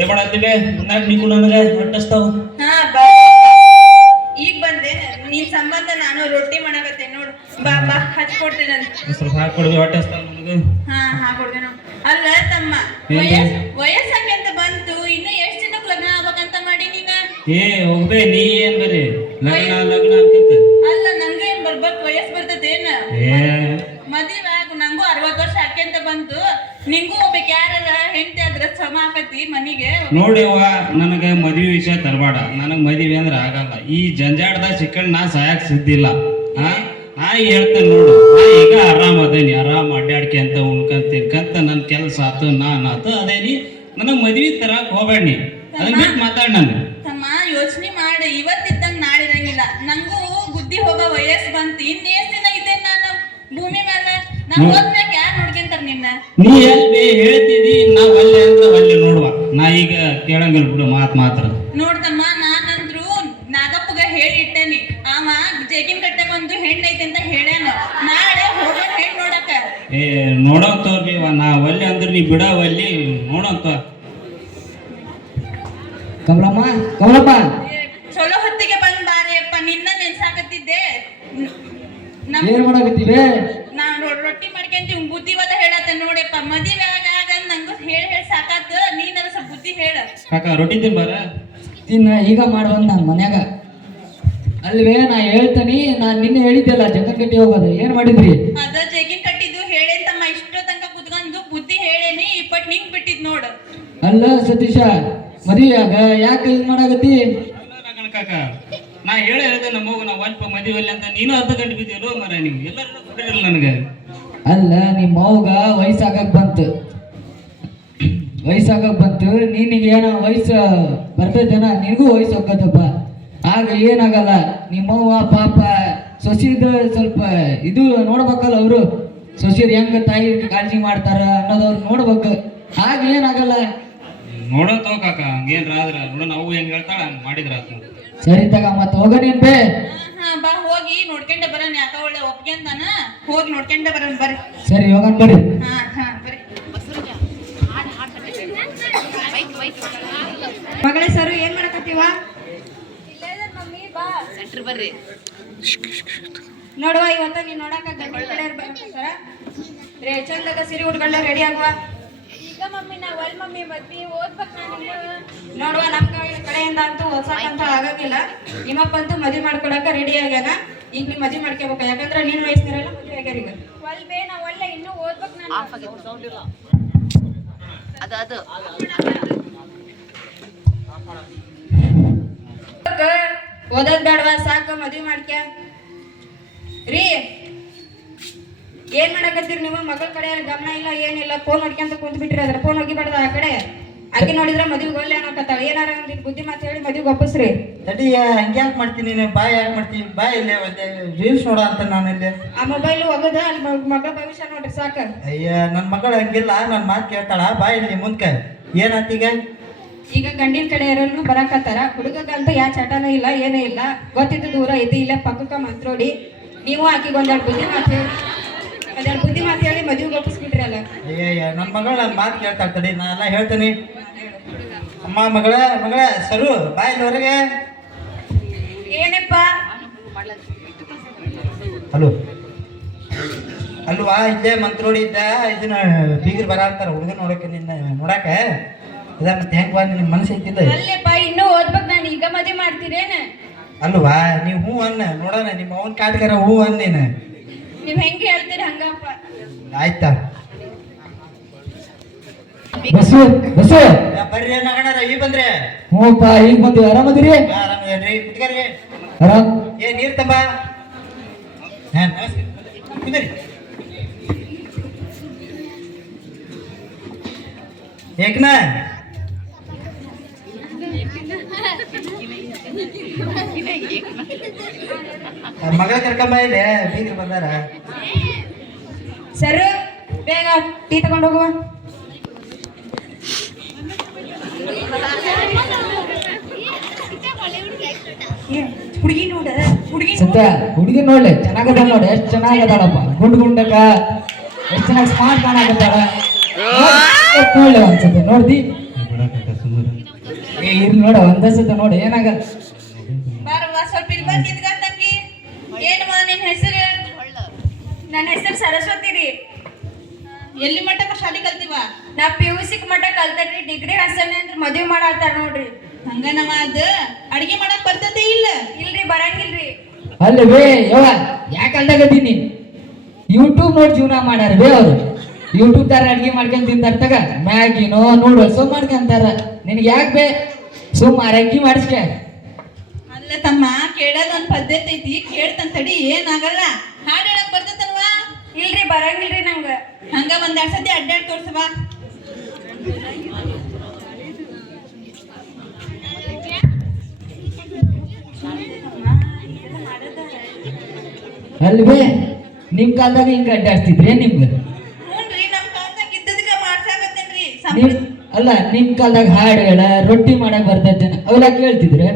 ಏನ್ ಮಾಡತ್ತೀವಿ ನೀನು ನನಗೆ ಹೊಟ್ಟಸ್ತಾವ. ಹಾ ಬಾ ಈಗ ಬಂದೆ. ನಿನ್ ಸಂಬಂಧ ನಾನು ರೊಟ್ಟಿ ಮಾಡಕತ್ತೆ ನೋಡು. ಬಾ ಬಾ ಹಚ್ಕೊಡ್ತೇನೆ. ಸ್ವಲ್ಪ ಹಾಕೊಡ್ವಿ ಹೊಟ್ಟಸ್ತಾವ ನನಗೆ. ಹಾ ಹಾಕೊಡ್ತೇನೆ. ಅಲ್ಲ ತಮ್ಮ ವಯಸ್ಸಾಗಿ ಅಂತ ಬಂತು, ಇನ್ನು ಎಷ್ಟು ಜನಕ್ಕೆ ಲಗ್ನ ಆಗ್ಬೇಕಂತ ಮಾಡಿ ನೀನ? ಏ ಹೋಗ್ಬೇ, ನೀ ಏನ್ ಬರೀ ಲಗ್ನ ಲಗ್ನ ಅನ್ಕಂತ. ಅಲ್ಲ ನಂಗೆ ಏನ್ ಬರ್ಬತ್ ವಯಸ್ಸು ಬರ್ತದೇನ? ಮದುವೆ ನಂಗೂ 60 ವರ್ಷ ಆಕೆಂತ ಬಂತು. ನಿಂಗೂ ಹೋಗ್ಬೇಕು, ಯಾರಲ್ಲ ಹೆಂಡತಿ ಆದ್ರ ಸಮ ಆಕತಿ ಮನಿಗೆ. ನೋಡಿವ, ನನಗೆ ಮದ್ವಿ ವಿಷಯ ತರಬೇಡ. ನನಗ್ ಮದ್ವಿ ಅಂದ್ರೆ ಆಗಲ್ಲ. ಈ ಜಂಜಾಟದಾಗ ಸಿಕ್ಕಂಡ್ ನಾ ಸಾಯಕ್ ಸಿದ್ದಿಲ್ಲ. ನಾ ಹೇಳ್ತೇನೆ ನೋಡು, ನಾ ಈಗ ಆರಾಮ್ ಅದೇನಿ. ಆರಾಮ್ ಅಡ್ಡಾಡ್ಕೆ ಅಂತ ಉಣ್ಕಂತ ತಿನ್ಕಂತ ನನ್ ಕೆಲ್ಸ ಆತು, ನಾನ್ ಆತು ಅದೇನಿ. ನನಗ್ ಮದ್ವಿ ತರಕ್ ಹೋಗ್ಬೇಡಿ, ಅದನ್ನ ಬಿಟ್ಟು ಮಾತಾಡ್. ನಾನು ತಮ್ಮ ಯೋಚನೆ ಮಾಡಿ, ಇವತ್ತಿದ್ದಂಗ ನಾಳಿರಂಗಿಲ್ಲ. ನಂಗೂ ಬುದ್ಧಿ ಹೋಗೋ ವಯಸ್ಸು ಬಂತು. ಇನ್ನೆಷ್ಟ್ ದಿನ ಇದ್ದೇನೆ ನಾನು ಭೂಮಿ ಮೇಲೆ? ನಾನ್ ಹೋದ್ಮ್ಯಾಗ ಯಾರು ನೋಡ್ಕೊಂತಾರ ನಿನ್ನ? ನೀ ಎಲ್ಲಿ ಹೇಳ್ತಿದಿ, ನಾವ್ ಅಲ್ಲೇ ಅಂತ ಅಲ್ಲೇ ನೋಡುವ. ನಾ ಈಗ ಕೇಳಂಗಿಲ್ಲ ಬಿಡು ಮಾತ್ರ. ನೋಡ್ತಮ್ಮ, ನಾನಂದ್ರು ನಾಗಪ್ಪಗ ಹೇಳಿ ಇಟ್ಟೇನಿ. ಆಮ ಜೇಗಿನ ಕಟ್ಟೆ ಬಂದು ಹೆಣ್ಣು ಐತಿ ಅಂತ ಹೇಳ್ಯಾನ. ನಾಳೆ ಹೋಗೋ ಹೆಣ್ಣು ನೋಡಕ. ನೋಡೋಂತವ್ರಿ, ನಾ ಒಲ್ಲೆ ಅಂದ್ರೆ ನೀ ಬಿಡವಲ್ಲಿ ನೋಡೋಂತ. ಕಮಲಪ್ಪ ಚಲೋ ಹೊತ್ತಿಗೆ ಬಂದ್ ಬಾರಿಯಪ್ಪ. ನಿನ್ನ ನೆನ್ಸಾಕತ್ತಿದ್ದೆ. ಏನ್ ಮಾಡಕತ್ತೀವಿ? ನಾನು ರೊಟ್ಟಿ ಮಾಡ್ಕೊಂತೀವಿ. ಬುದ್ಧಿವಾದ ಹೇಳತ್ತೆ ನೋಡಪ್ಪ. ಮದುವೆ ಆಗ ನಂಗೂ ಹೇಳಿ ಸಾಕಾತ. ನೀನಾರ ಸ್ವಲ್ಪ ಬುದ್ಧಿ ಹೇಳ. ಕಾಕ ರೊಟ್ಟಿ ತಿನ್ಬಾರ. ಈಗ ಮಾಡುವಂತ ನನ್ನ ಮನ್ಯಾಗ ಅಲ್ವೇ? ನಾ ಹೇಳ್ತಾನಿ. ನಾನ್ ನಿನ್ನೆ ಹೇಳಿದ್ದೆಲ್ಲ ಜಗನ್ ಕಟ್ಟಿ ಹೋಗೋದು, ಏನ್ ಮಾಡಿದ್ರಿ? ಅದ ಜಗಿನ್ ಕಟ್ಟಿದ್ದು ಹೇಳೇಂತಮ್ಮ. ಇಷ್ಟೋ ತನಕ ಕುತ್ಕೊಂಡು ಬುದ್ಧಿ ಹೇಳೇನಿ. ಇಪ್ಪಟ್ ನಿಂಗ್ ಬಿಟ್ಟಿದ್ ನೋಡು. ಅಲ್ಲ ಸತೀಶ, ಮದುವೆಯಾಗ ಯಾಕೆ ಇದು ಮಾಡಾಕತ್ತಿ? ಕಾಕ ನಾ ಹೇಳಿದೆ ನಮ್ಮಗ ನಾ ಒಲ್ಪ ಮದುವೆ ಅಂತ. ನೀನು 10 ಗಂಟೆ ಬಿದ್ದಿರೋ ಮರ. ನೀವು ಎಲ್ಲರೂ ಕೊಟ್ಟಿರಲ್ಲ ನನಗೆ. ಅಲ್ಲ, ನಿಮ್ಮ ಮೌಗ ವಯಸ್ಸಾಗಕ್ ಬಂತು. ನಿನಗೆ ಏನೋ ವಯಸ್ಸು ಬರ್ತೈತೇನ? ನಿನಗೂ ವಯಸ್ಸು ಹೋಗತ್ತಪ್ಪ. ಆಗ ಏನಾಗಲ್ಲ. ನಿಮ್ಮವ್ವ ಪಾಪ ಸೊಸಿದ ಸ್ವಲ್ಪ ಇದು ನೋಡ್ಬೇಕಲ್ಲ. ಅವರು ಸೊಸಿರ್ ಹೆಂಗ ತಾಯಿ ಕಾಳಜಿ ಮಾಡ್ತಾರ ಅನ್ನೋದವ್ರು ನೋಡ್ಬೇಕು. ಆಗ ಏನಾಗಲ್ಲ. ನೋಡೋಂತ ಕಾಕ, ಹಂಗೇನ್ರ ಆದ್ರ ನಾವು ಹೆಂಗ್ ಹೇಳ್ತಾಳ ಹಂಗ್ ಮಾಡಿದ್ರ ಆತ. ಸರಿ ತಗ, ಮತ್ ಹೋಗನೇನ್ ಬೇ? ಬಾ ಹೋಗಿ ನೋಡ್ಕೊಂಡೆ ಬರೋಣ. ಯಾಕ ಒಳ್ಳೆ ಒಪ್ಕೊಂಡಾನ, ಹೋಗಿ ನೋಡ್ಕೊಂಡೆ ಬರೋಣ ಬರ್ರಿ. ಸರಿ ಹೋಗನ್ ಬರ್ರಿ. ಬರ್ರಿ. ಮಗಳೇ ಸರು, ಏನ್ ಮಾಡಕತ್ತೀವ? ಬರ್ರಿ ನೋಡುವ, ಇವತ್ತ ನೀನ್ ನೋಡಾಕ ಗಂಡ ಕಡೆ ಬರ್ಬೇಕಾರ ಚಂದಾಗ ಸಿರಿ ಉಟ್ಕೊಂಡ ರೆಡಿ ಆಗುವ. ಈಗ ಮಮ್ಮಿ ನಾ ಒಲ್ ಮಮ್ಮಿ ಮದ್ವಿ ಓದ್ಬೇಕ. ನೋಡುವ, ನಮ್ ಕಡೆಯಿಂದ ಅಂತೂ ಓದ್ಸಕ್ಕಂತ ಆಗಂಗಿಲ್ಲ. ನಿಮ್ಮಪ್ಪಂತೂ ಮದ್ವಿ ಮಾಡ್ಕೊಡಕ ರೆಡಿ ಆಗ್ಯಾನ. ಈಗ ನೀ ಮದ್ವಿ ಮಾಡ್ಕೋಬೇಕು. ಯಾಕಂದ್ರೆ ನೀನ್ ವಯಸ್ಸಿನರೆಲ್ಲ ಮದ್ವೆ ಆಗ್ಯಾರ. ಈಗ ಒಲ್ ಬೇ, ನಾ ಒಳ್ಳೆ ಇನ್ನೂ ಓದ್ಬೇಕ. ನಾನು ಅದು ಓದೋದ್ ಬೇಡವಾ? ಸಾಕು, ಮದ್ವಿ ಮಾಡ್ಕ್ಯ ರೀ. ಏನ್ ಮಾಡಕತ್ತೀರಿ ನೀವು? ಮಗಳ ಕಡೆ ಗಮನ ಇಲ್ಲ, ಏನಿಲ್ಲ. ಫೋನ್ ನೋಡ್ಕೊಂತ ಕುಂತ್ ಬಿಟ್ರಿ. ಅದ್ರ ಫೋನ್ ಹೋಗಿಬಾರ್ದ ಆ ಕಡೆ. ಆಕೆ ನೋಡಿದ್ರೆ ಮದ್ವಿಗೆ ಒಲ್ಲೆ ಅನ್ನಕತ್ತಾಳ. ಏನಾರ ಒಂದಿಟ್ಟು ಬುದ್ಧಿ ಮಾತು ಹೇಳಿ ಮದ್ವಿಗೆ ಒಪ್ಪಿಸ್ರಿ. ತಡಿ, ಹಂಗ್ಯಾಕ್ ಮಾಡ್ತೀನಿ ನೀನು? ಬಾಯ್ ಯಾಕೆ ಮಾಡ್ತೀನಿ? ಬಾಯ್ ಇಲ್ಲೇ ಒಂದೇ ರೀಲ್ಸ್ ನೋಡ ಅಂತ ನಾನು ಇಲ್ಲಿ ಆ ಮೊಬೈಲ್ ಒಗದ ಅಲ್ಲಿ ಮಗಳ ಭವಿಷ್ಯ ನೋಡ್ರಿ ಸಾಕ. ಅಯ್ಯ, ನನ್ನ ಮಗಳು ಹಂಗಿಲ್ಲ. ನನ್ನ ಮಾತು ಕೇಳ್ತಾಳ. ಬಾಯ್ ಇಲ್ಲಿ ಮುಂದ್ಕ ಏನಾತೀಗ? ಈಗ ಗಂಡಿನ ಕಡೆ ಯಾರನ್ನು ಬರಾಕತ್ತಾರ. ಹುಡುಗಂತ ಯಾ ಚಟನೂ ಇಲ್ಲ, ಏನೂ ಇಲ್ಲ. ಗೊತ್ತಿದ್ದು ದೂರ ಐತಿ. ಇಲ್ಲೇ ಪಕ್ಕಕ್ಕ ಮಂತ್ರೋಡಿ. ನೀವು ಆಕಿಗೆ ಒಂದೆರಡು ಬುದ್ಧಿ ಮಾತು ಹೇಳಿ ಮದುವೆಗೆ ಒಪ್ಪಿಸ್ಬಿಟ್ರಿ ಅಲ್ಲ. ಅಯ್ಯಯ್ಯ, ನನ್ನ ಮಗಳು ನನ್ನ ಮಾತು ಕೇಳ್ತಾಳ. ತಡಿ, ನಾ ಎಲ್ಲ ಹೇಳ್ತೀನಿ. ಅಮ್ಮ, ಮಗಳ ಸರು, ಬಾಯ್ ಇಲ್ಲಿ ಹೊರಗೆ. ಏನಪ್ಪ? ಹಲೋ ಅಲ್ವಾ, ಇಲ್ಲೇ ಮಂತ್ರೋಡಿ ಇದ್ದ. ಇದನ್ನ ಬೀಗರು ಬರ ಅಂತಾರ ಹುಡುಗ ನೋಡಕ್ಕೆ, ನಿನ್ನ ನೋಡಾಕ. ಅದ ಮತ್ತೆ ಹೆಂಗ್ ಬಾ? ನಿನ್ ಮನಸ್ಸು ಐತಿಲ್ಲ? ಅಲ್ಲೇಪ್ಪ, ಇನ್ನೂ ಓದ್ಬೇಕು. ನಾನು ಈಗ ಮದುವೆ ಮಾಡ್ತೀರೇನ? ಅಲ್ವಾ, ನೀವು ಹೂ ಅನ್ನ ನೋಡೋಣ. ನಿಮ್ಮ ಅವನ್ ಕಾಟ್ಗಾರ ಹೂ ಅನ್ನೇನ. ನೀವ್ ಹೆಂಗೆ ಹೇಳ್ತೀರಿ ಹಂಗಪ್ಪ. ಆಯ್ತಾ? ಬಸ್ಸು ಬರ್ರಿ ನಗಣರ, ಈ ಬಂದ್ರೆ. ಹ್ಞೂಪ್ಪ, ಈಗ ಬಂದ್ವಿ. ಆರಾಮದಿರಿ? ಆರಾಮದೇನ್ರಿ? ಕುತ್ಕರ್ರಿ. ಆರಾಮ್. ನೀರ್ ತಂಬ. ಕುದರಿ. ಏಕನ ಮಗಳ ಕರ್ಕೊಂಬ, ಇಲ್ಲಿ ಬೀಗ್ರು ಬಂದಾರ. ಸರ್, ಬೇಗ ಟೀ ತಗೊಂಡು ಹೋಗುವ. ಹುಡುಗಿ ನೋಡ, ಹುಡುಗಿ ನೋಡ್ಲಿ ಚೆನ್ನಾಗದ ನೋಡಿ. ಎಷ್ಟು ಚೆನ್ನಾಗದಾಳಪ್ಪ. ಗುಂಡಕ್ಕ ಎಷ್ಟು ಚೆನ್ನಾಗಿ ಸ್ಮಾರ್ಟ್ ಕಾಣಕತ್ತಾಳ. ನೋಡ್ಲಿ ಒಂದ್ಸತಿ ನೋಡ್ದಿ ಬಿಡಕ್ಕ ಸುಮ್ಮನೆ ಏ ಇರ್ಲಿ ನೋಡ ಒಂದೇ ಸತಿ ನೋಡಿ ಏನಾಗಲ್ಲ. ಬಾರವ್ವ ಸ್ವಲ್ಪ ಇಲ್ಲಿ ಬಂದು ನಿಂತ್ಕೊಂಡ್ ತಂಗಿ. ಏನಮ್ಮ ನಿನ್ನ ಹೆಸರು? ನನ್ನ ಹೆಸರು ಸರಸ್ವತಿ ರೀ. ಎಲ್ಲಿ ಮಟ್ಟಕ್ಕ ಶಾಲಿ ಕಲ್ತೀವ? ನಾ PUC ಮಟ್ಟ ಕಲ್ತೇನ್ರಿ. ಡಿಗ್ರಿ ಹಸನೆ ಅಂದ್ರೆ ಮದ್ವೆ ಮಾಡತ್ತಾರ ನೋಡ್ರಿ. ಹಂಗ ನಮ್ಮ ಅದ ಅಡಿಗೆ ಮಾಡಕ್ ಬರ್ತದೆ ಇಲ್ಲ? ಇಲ್ರಿ ಬರಂಗಿಲ್ರಿ. ಅಲ್ಲಿ ಬೇ ಯವ್ವ ಯಾಕೆ ಅಲ್ದಾಗತ್ತೀನಿ ಯೂಟ್ಯೂಬ್ ನೋಡಿ ಜೀವನ ಮಾಡ್ಯಾರ ಬೇ ಅವ್ರು. ಯೂಟ್ಯೂಬ್ ದಾರ ಅಡ್ಗೆ ಮಾಡ್ಕೊಂಡ್ ತಿಂತಾರ ತಗ ಮ್ಯಾಗಿನೋ ನೂಡಲ್ಸ್ ಮಾಡ್ಕೊಂತಾರ. ನಿನಗೆ ಯಾಕೆ ಬೇ ಸುಮ್ಮ ಅಡ್ಗೆ ಮಾಡಿಸ್ಕೆ. ಅಲ್ಲ ತಮ್ಮ ಕೇಳೋದ್ ಒಂದ್ ಪದ್ಧತಿ ಐತಿ, ಕೇಳ್ತಂತ ತಡಿ ಏನಾಗಲ್ಲ. ಹಾಡ್ ಹೇಳಕ್ ಬರ್ತದಲ್ವಾ? ಇಲ್ರಿ ಬರಂಗಿಲ್ರಿ ನಂಗ. ಹಂಗ ಒಂದ್ 2 ಸತಿ ಅಡ್ಡಾಡ್ ತೋರ್ಸವ. ಅಲ್ಲಿ ಬೇ ನಿಮ್ ಕಾಲದಾಗ ಹಿಂಗ ಅಡ್ಡಾಡ್ತಿದ್ರಿ ನಿಮ್ಗೆ ಹ್ಞೂನ್ರಿ ನಮ್ ಕಾಲ್ದಾಗ ಇದ್ದದಕ್ಕ ಮಾಡ್ಸಾಕತ್ತೇನ್ರಿ. ನಿಮ್ ಅಲ್ಲ ನಿಮ್ ಕಾಲದಾಗ ಹಾಡುಗಳ ರೊಟ್ಟಿ ಮಾಡಕ್ ಬರ್ತೈತೇನ ಅವೆಲ್ಲ ಕೇಳ್ತಿದ್ರೆ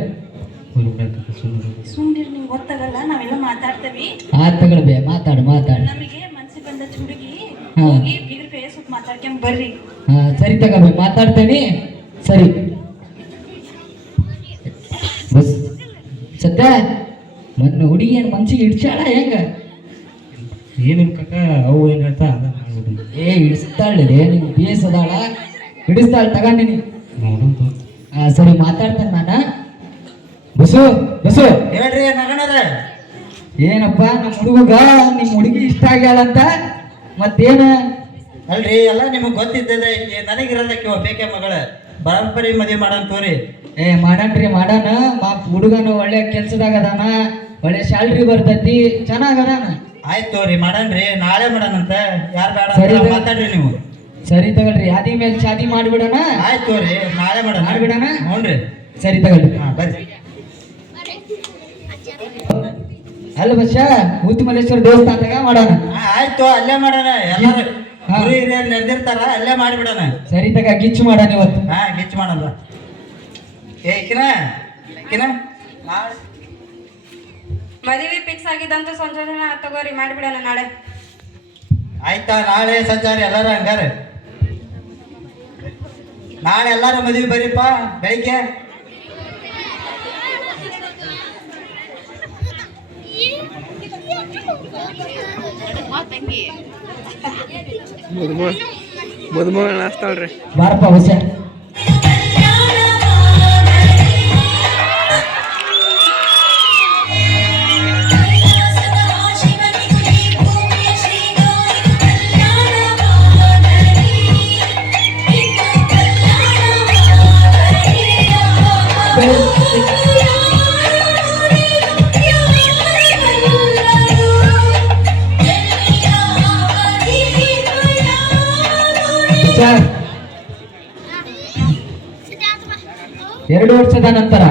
ಸುಮ್ನಿರ್ ನಿಂಗ್ ಗೊತ್ತಾಗಲ್ಲ, ನಾವೆಲ್ಲ ಮಾತಾಡ್ತೇವಿ. ತಗೊಳ್ ಬೇ ಮಾತಾಡು ಮಾತಾಡು. ನಮಗೆ ಮನ್ಸಿಗೆ ಬಂದ ಹುಡುಗಿ ಹಾ. ಹೋಗಿ ಬೀಗ್ರ ಕೈ ಸ್ವಲ್ಪ ಮಾತಾಡ್ಕೊಂಡ್ ಬರ್ರಿ. ಹಾ ಸರಿ ತಗೋಬೇ ಮಾತಾಡ್ತೇನಿ. ಸರಿ ಬಸ್ ಸದ್ಯ ಮೊನ್ನೆ ಹುಡುಗಿ ಏನ್ ಮನ್ಸಿಗೆ ಇಡ್ಸಾಳ ಹೆಂಗ? ಏನಿಲ್ಲ ಕಕ್ಕ ಅವು ಏನು ಹೇಳ್ತಾ ಅದ ಮಾಡ್ಬಿಡಿ ಏ ಇಡಿಸ್ತಾಳೆ ನಿನ್ ಬೇಸದಾಳ ಹಿಡಿಸ್ತಾಳ ತಗೊಂಡಿನಿ. ನೋಡು ಸರಿ ಮಾತಾಡ್ತೇನೆ ನಾನು. ಬಸ್ಸು ಬಸ್ಸು ಹೇಳ್ರಿ ನಗಣರ. ಏನಪ್ಪ ನಮ್ಮ ಹುಡುಗ ನಿಮ್ ಹುಡುಗಿ ಇಷ್ಟ ಆಗ್ಯಾಳಂತ ಮತ್ತೇನ? ಅಲ್ರಿ ಎಲ್ಲ ನಿಮಗ್ ಗೊತ್ತಿದ್ದದೆ. ನನಗಿರೋದಕ್ಕೆ ಬೇಕೆ ಮಗಳ ಬರಂಪರಿ ಮದುವೆ ಮಾಡೋಣ ತೋರಿ. ಏ ಮಾಡನ್ರಿ ಮಾಡಣ. ಹುಡುಗನು ಒಳ್ಳೆ ಕೆಲ್ಸದಾಗ ಅದಾನ, ಒಳ್ಳೆ ಸ್ಯಾಲ್ರಿ ಬರ್ತೈತಿ, ಚೆನ್ನಾಗ್ ಅದಾನ. ಆಯ್ತು ತೋರಿ ಮಾಡನ್ರಿ. ನಾಳೆ ಮಾಡೋಣಂತ. ಯಾರು ಬೇಡ ಸರಿ ಅಂತ ತಗೋ. ಮಾತಾಡ್ರಿ ನೀವು. ಸರಿ ತಗೊಳ್ರಿ ಯಾದಿ ಮೇಲೆ ಶಾದಿ ಮಾಡ್ಬಿಡೋಣ. ಆಯ್ತು ತೋರಿ ನಾಳೆ ಮಾಡೋಣ. ಮಾಡ್ಬಿಡಣ? ಹ್ಞೂನ್ರಿ. ಸರಿ ತಗೊಳ್ರಿ. ಹಾ ಬರ್ರಿ. ಅಲ್ಲ ಬಸ್ಸ ಉತ್ತಮಲೇಶ್ವರ ದೇವಸ್ಥಾನದಾಗ ಮಾಡೋಣ. ಆಯ್ತು ಅಲ್ಲೇ ಮಾಡೋಣ. ಎಲ್ಲಾರು ಹಾ. ಗುರು ಹಿರಿಯರು ನೆರೆದಿರ್ತಾರ, ಅಲ್ಲೇ ಮಾಡಿಬಿಡೋಣ. ಸರಿ ತಗ ಗಿಚ್ಚು ಮಾಡೋಣ ಇವತ್ತು. ಹಾ ಗಿಚ್ಚು ಮಾಡೋಣ. ಕಿನ ನಾಳೆ ಮದುವೆ ಫಿಕ್ಸ್ ಆಗಿದ್ದಂತ ಸಂಶೋಧನೆ ತಗೋರಿ ಮಾಡ್ಬಿಡೋಣ ನಾಳೆ. ಆಯ್ತಾ ನಾಳೆ ಸಂಚಾರ ಎಲ್ಲಾರು ಹಂಗಾರ. ನಾಳೆ ಎಲ್ಲಾರು ಮದುವೆ ಬರ್ರಿಪ್ಪ ಬೆಳಿಗ್ಗೆ. ಮದುಮಗಳ ನಾಸ್ತಾಳ್ರಿ. ಬಾರಪ್ಪ ಬಸ್ಸ. ಸರ್ 2 ವರ್ಷದ ನಂತರ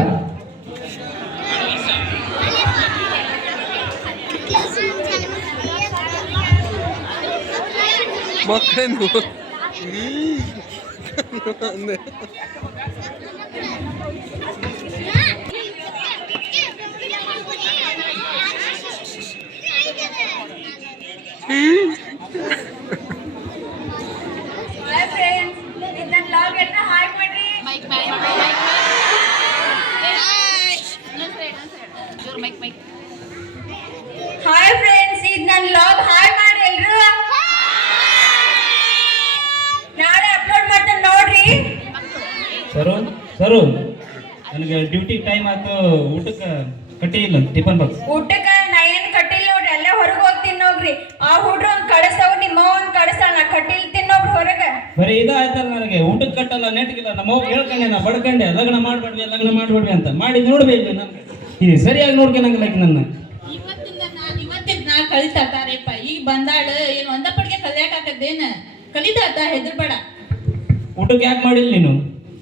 ಮಕ್ಕಳೇನು ಹಾಯ್ ಫ್ರೆಂಡ್ಸ್, ಇದನ್ನ ಲಾಗ್ ಎಲ್ಲ ಹಾಯ್ ಮಾಡ್ರಿ. ಹಾಯ್ ಫ್ರೆಂಡ್ಸ್, ಇದು ನನ್ನ ಲಾಗ್ ಹಾಯ್ ಮಾಡಿ ಎಲ್ರು. ನಾಳೆ ಅಪ್ಲೋಡ್ ಮಾಡ್ತೇನೆ ನೋಡ್ರಿ. ಸರು ನನಗೆ ಡ್ಯೂಟಿ ಟೈಮ್ ಆಯ್ತು. ಊಟಕ್ಕೆ ಕಟ್ಟಿ ಇಲ್ಲ ಟಿಫನ್ ಬಾಕ್ಸ್. ಊಟಕ್ಕ ನಾ ಏನ್ ಕಟ್ಟಿಲ್ಲ ನೋಡ್ರಿ, ಅಲ್ಲೇ ಹೊರಗೆ ಹೋಗಿ ತಿನ್ನೋಗ್ರಿ. ಆ ಹುಡ್ರು ಒಂದ್ ಕಳಿಸ್ತಾವ, ನಿಮ್ಮ ಒಂದ್ ಕಳಿಸ್ತಾಳ. ನಾ ಕಟ್ಟಿಲ್ ತಿನ್ನೋಗ್ರಿ ಹೊರಗೆ. ಬರೀ ಇದಾಯ್ತಲ್ಲ ನನಗೆ. ಊಟಕ್ಕೆ ಕಟ್ಟಲ್ಲ, ನೆಟ್ಗಿಲ್ಲ. ನಮ್ಮ ಅವ್ವ ಹೇಳ್ಕೊಂಡೆ, ನಾ ಬಡ್ಕಂಡೆ ಲಗ್ನ ಮಾಡ್ಬೇಡ್ವಿ ಅಂತ ಮಾಡಿ ನೋಡ್ಬೇಕು. ನನಗೆ ಇದು ಸರಿಯಾಗಿ ನೋಡ್ಕೊಳಂಗಿಲ್ಲ ನನ್ನ. ಇವತ್ತಿನ ನಾ ಕಲಿತಾತಾರೇಪ್ಪ. ಈಗ ಬಂದಾಳ ಏನ್ ಒಂದ ಪಡಿಗೆ ಕಲಿಯಾಕತ್ತೇನ? ಕಲಿತಾತ, ಹೆದರ್ಬೇಡ. ಊಟಕ್ಕೆ ಯಾಕೆ ಮಾಡಿಲ್ಲ ನೀನು?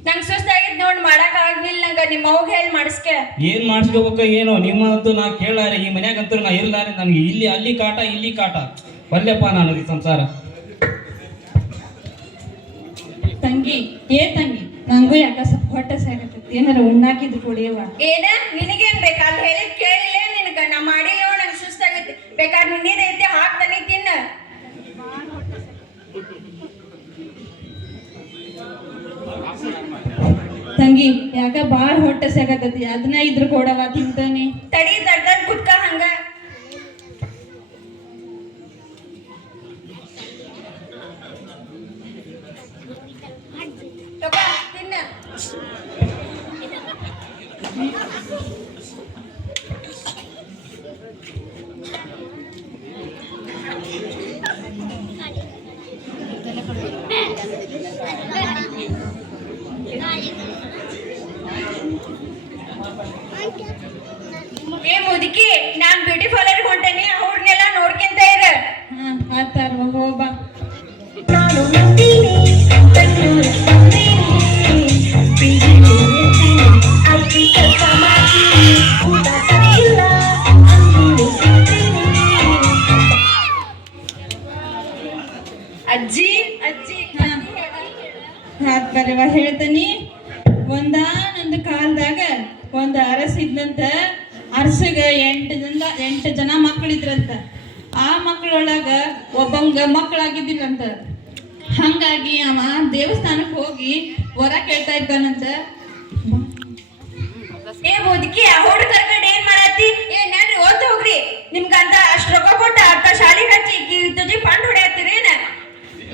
ನಂಗೆ ಸುಸ್ತಾಗಿದ್ ನೋಡ್ ಮಾಡಕ್ ಆಗ್ಲಿಲ್ಲ. ನಂಗ ನಿಮ್ಮ ಅವ್ಗ ಹೇಳಿ ಮಾಡಿಸ್ಕೆ. ಏನ್ ಮಾಡಿಸ್ಕೋಬೇಕ ಏನೋ ನಿಮ್ಮಂತೂ ನಾ ಕೇಳಾರೆ. ಈ ಮನ್ಯಾಗಂತೂ ನಾ ಇರ್ಲಾರೆ. ನನಗೆ ಅಲ್ಲಿ ಕಾಟ ಇಲ್ಲಿ ಕಾಟ ಬಲ್ಯಪ್ಪ ನನಗೆ ಸಂಸಾರ. ತಂಗಿ ತಂಗಿ ನಂಗೂ ಯಾಕ ಸ್ವಲ್ಪ ಹೊಟ್ಟೆ ಸಾಕತ್ತೈತಿ. ಏನಾರ ಉಣ್ಣಾಕಿದ್ ಕುಡಿಯವ. ಏನ ನಿನಗೇನ್ ಬೇಕ? ಅಲ್ಲಿ ಹೇಳಿದ್ ಕೇಳಿಲ್ಲ ನಿನಗ. ನಾ ಮಾಡಿಲ್ಲ, ನಂಗೆ ಸುಸ್ತಾಗೈತಿ. ಬೇಕಾದ್ರೆ ನಿನ್ನಿದೈತಿ ಹಾಕ್ತಾನೆ ತಿನ್ನ. ತಂಗಿ ಯಾಕ ಬಾಳ್ ಹೊಟ್ಟೆ ಸಾಕತ್ತೈತಿ ಅದನ್ನ ಇದ್ರ ಕೊಡವ ತಿಂತಾನೆ. ತಡಿ ದರ್ದರ್ ಕುಟ್ಕ ಹಂಗ ತಗೋ, ತಿನ್ನ. ಏ ಮುದುಕಿ, ನಾನ್ ಬ್ಯೂಟಿ ಪಾರ್ಲರ್ ಹೊಂಟೇನಿ, ಅವ್ರನ್ನೆಲ್ಲ ನೋಡ್ಕೊಂತ ಇರ. ಆತಾರ ಹೋಗ್ಬಾ. ಅಜ್ಜಿ ಅಜ್ಜಿ ಹಾತ್ ಬರವ ಹೇಳ್ತೀನಿ. ನಂದು ಕಾಲದಾಗ ಒಂದ್ ಅರಸ ಇದ್ನಂತ. ಅರಸಗ 8 ಜನ ಮಕ್ಕಳಿದ್ರಂತ. ಆ ಮಕ್ಕಳೊಳಗ ಒಬ್ಬಂಗ ಮಕ್ಕಳಾಗಿದ್ದಿಲ್ಲಂತ. ಹಂಗಾಗಿ ಅವ ದೇವಸ್ಥಾನಕ್ಕೆ ಹೋಗಿ ವರ ಕೇಳ್ತಾ ಇದ್ದಾನಂತ. ಏ ಮುದುಕಿ, ಆ ಹುಡುಗ ಕರ್ಕೊಂಡು ಏನ್ ಮಾಡತ್ತಿ? ಏ ನಡ್ರಿ ಓದ್ ಹೋಗ್ರಿ. ನಿಮ್ಗಂತ ಅಷ್ಟ್ ರೊಕ್ಕ ಕೊಟ್ಟ ಅರ್ಥ ಶಾಲಿ ಹಚ್ಚಿ ತುಜಿ ಪಂಡ್ ಹೊಡೆಯತ್ತೀರೇನ?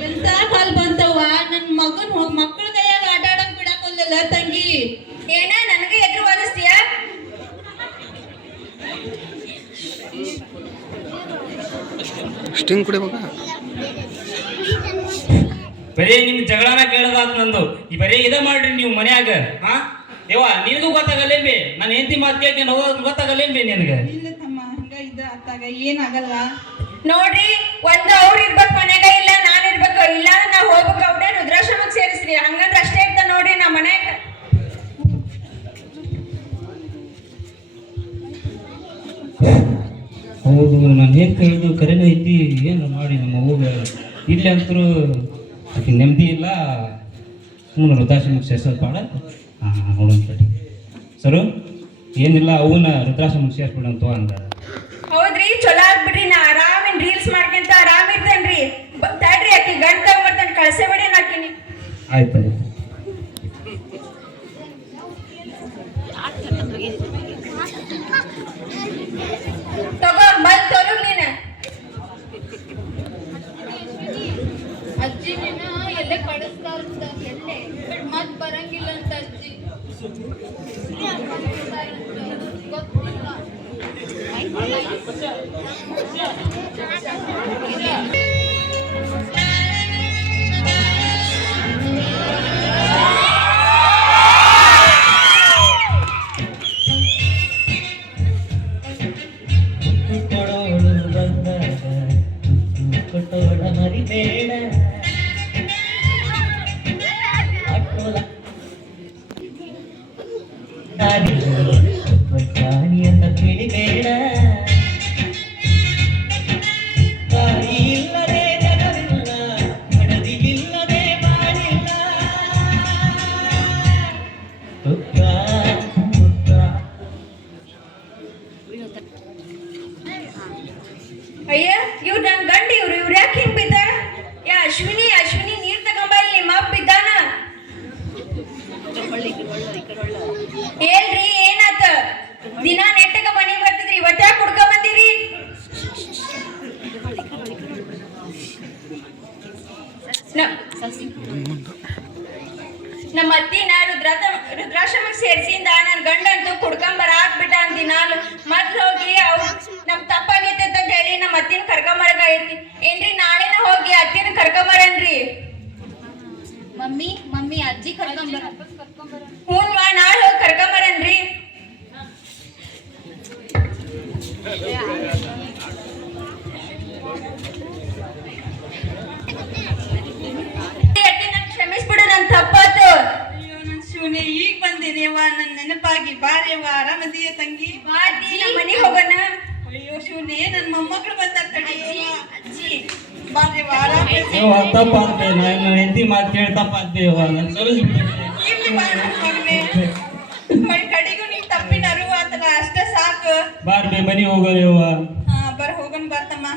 ಎಂತ ಕಾಲ್ ಬಂತವ್ವ, ನನ್ ಮಗನ್ ಮಕ್ಕಳ ಕೈಯಾಗ ಆಟ ಆಡಕ್ ಬಿಡಾಕೊಲ್ಲಲ್ಲ ತಂಗಿ. ಏನ ನನಗೆ ಎದುರು ವಾದಿಸ್ತೀಯ? ಸ್ಟಿಂಗ್ ಕುಡಿಬೇಕಾ? ಬರೀ ನಿಮ್ ಜಗಳನ ಕೇಳದಾತ್ ನಂದು. ಈ ಬರೀ ಇದ ಮಾಡ್ರಿ ನೀವು ಮನ್ಯಾಗ. ಹಾ ದೇವ, ನಿನಗೂ ಗೊತ್ತಾಗಲ್ಲೇನ್ಬಿ? ನಾನು ಹೆಂಡತಿ ಮಾತು ಕೇಳ್ಕೆ ನೋವು ಗೊತ್ತಾಗಲ್ಲೇನ್ಬಿ ನಿನಗೆ? ಇಲ್ಲ ತಮ್ಮ, ಹಂಗ ಇದ ಆತಾಗ ಏನಾಗಲ್ಲ. ನೋಡ್ರಿ, ಒಂದ್ ಅವ್ರು ಇರ್ಬೇಕು ಮನ್ಯಾಗ, ಇಲ್ಲ ನಾನ್ ಇರ್ಬೇಕು. ಇಲ್ಲ ನಾ ಹೋಗ್ಬೇಕು, ಅವ್ರ ರುದ್ರಾಶ್ರಮಕ್ಕೆ ಸೇರಿಸ್ರಿ. ಹಂಗಂದ್ರ ಅಷ್ಟೇ ಇರ್ತ ನೋಡ್ರಿ ನಾ ಮನ್ಯಾಗ. ಹೌದು, ನಾನು ಏನು ಕೇಳಿದ್ದು ಕರೆನೇ ಐತಿ. ಏನು ಮಾಡಿ ನಮ್ಮ ಅವ್ಗ ಇಲ್ಲಿ ಅಂತರೂ ಆಕೆ ನೆಮ್ಮದಿ ಇಲ್ಲ. ಸುಮ್ಮನೆ ವೃದ್ಧಾಶ್ರಮಕ್ಕೆ ಸೇರ್ಸೋದು ಪಾಡ. ಹಾಂ ನೋಡೋಣ ತಡಿ ಸರು. ಏನಿಲ್ಲ, ಅವನ್ನ ವೃದ್ಧಾಶ್ರಮಕ್ಕೆ ಸೇರಿಸ್ಬಿಡಂತ ಹಂಗ. ಹೌದ್ರಿ, ಚಲೋ ಆಗ್ಬಿಡ್ರಿ. ನಾ ಆರಾಮಿನ್ ರೀಲ್ಸ್ ಮಾಡ್ಕೊಂತ ಆರಾಮ್ ಇರ್ತೇನ್ರಿ. ತಡ್ರಿ, ಆಕಿ ಗಂಡ ತಗೊಂಡ್ಬರ್ತಾನೆ, ಕಳ್ಸೇ ಬಿಡಿ ಹಾಕಿನಿ. ಆಯ್ತು. ತಗೋ, ಬಂದ್ ತೊರು ನೀನ. ಅಜ್ಜಿ ನಿನ್ನ ಎಲ್ಲೇ ಕಳಿಸ್ತಾರಂತ, ಮತ್ ಬರಂಗಿಲ್ಲ ಅಂತ ಅಜ್ಜಿ ಗೊತ್ತಿಲ್ಲ. ಮರಿಬೇಡ ಜಾಣಿ ಅಂತ ತಿಳಿಬೇಡ. ತಾಯಿ ಇಲ್ಲದೆ ಜಗವಿಲ್ಲ, ಹಣದಿ ಇಲ್ಲದೆ ಬಾಳಿಲ್ಲ. ದುಃಖ ದುಃಖ. ಅಯ್ಯ, ಇವ್ರು ನನ್ ಗಂಡ. ಇವ್ರು ಯಾಕೆ ಹಿಂಗ್ ಬಿದ್ದ? ಯಾ ಅಶ್ವಿನಿ, ಅಶ್ವಿನಿ, ನೀರ್ ತಗೊಂಬ, ಇಲ್ಲಿ ನಿಮ್ಮ ಅಪ್ಪ ಬಿದ್ದಾನ. ಹೇಳ್ರಿ, ಏನಾತ? ದಿನ ನೆಟ್ಟಗ ಮನೆಗೆ ಬರ್ತಿದ್ರಿ, ಇವತ್ತ ಯಾಕೆ ಕುಡ್ಕ ಬಂದಿರಿ? ನಮ್ಮ ಅತ್ತಿನ ರುದ್ರಾಶ್ರಮಕ್ಕೆ ಸೇರ್ಸಿಂದ ನನ್ ಗಂಡ ಅಂತೂ ಕುಡ್ಕೊಂಬರ ಹಾಕ್ಬಿಟ್ಟ ದಿನಾಲು. ಮೊದ್ಲು ಹೋಗಿ ನಮ್ ತಪ್ಪಾಗೈತೆ ಅಂತ ಹೇಳಿ ನಮ್ಮ ಅತ್ತಿನ ಕರ್ಕೊಂಬರಕ ಐತಿ ಏನ್ರಿ? ನಾಳೆನ ಹೋಗಿ ಅತ್ತಿನ ಕರ್ಕೊಂಬರನ್ರಿ. ಮಮ್ಮಿ ಅಜ್ಜಿ ಕರ್ಕೊಂಬರ. ಹ್ಞೂ, ನಾಳೆ ಹೋಗಿ ಕರ್ಕೊಂಬರನ್ರಿ. ಕ್ಷಮಿಸ್ಬಿಡು, ನನ್ ತಪ್ಪಾತು. ಅಯ್ಯೋ ನನ್ ಶಿವನೇ, ಈಗ ಬಂದೇನಿ ಅವ್ವ. ನನ್ ನೆನಪಾಗಿ ಬಾರಿ ಅವ್ವ. ಆರಾಮದೀಯ ತಂಗಿ? ಮನೆಗೆ ಹೋಗೋಣ. ಅಯ್ಯೋ ಶಿವನೇ, ನನ್ ಮೊಮ್ಮಕ್ಳು ಬಂದಾರ ತಡಿ. ಅಜ್ಜಿ ಬಾರಿ ಅವ್ವ, ಆರಾಮ. ತಪ್ಪಾದ್ಬೇ, ನನ್ನ ಹೆಂಡತಿ ಮಾತು ಕೇಳಿ ತಪ್ಪಾದ್ಬೇವ. ನನ್ನ ಕಡಿಗೂ ನಿಂಗೆ ತಪ್ಪಿನ ಅರಿವು ಆತಲ್ಲ, ಅಷ್ಟೇ ಸಾಕು. ಬಾರ್ಬೇ, ಮನೆ ಹೋಗೋದೇವ. ಹಾ, ಹೋಗೋಣ ಬರ್ತಮ್ಮ.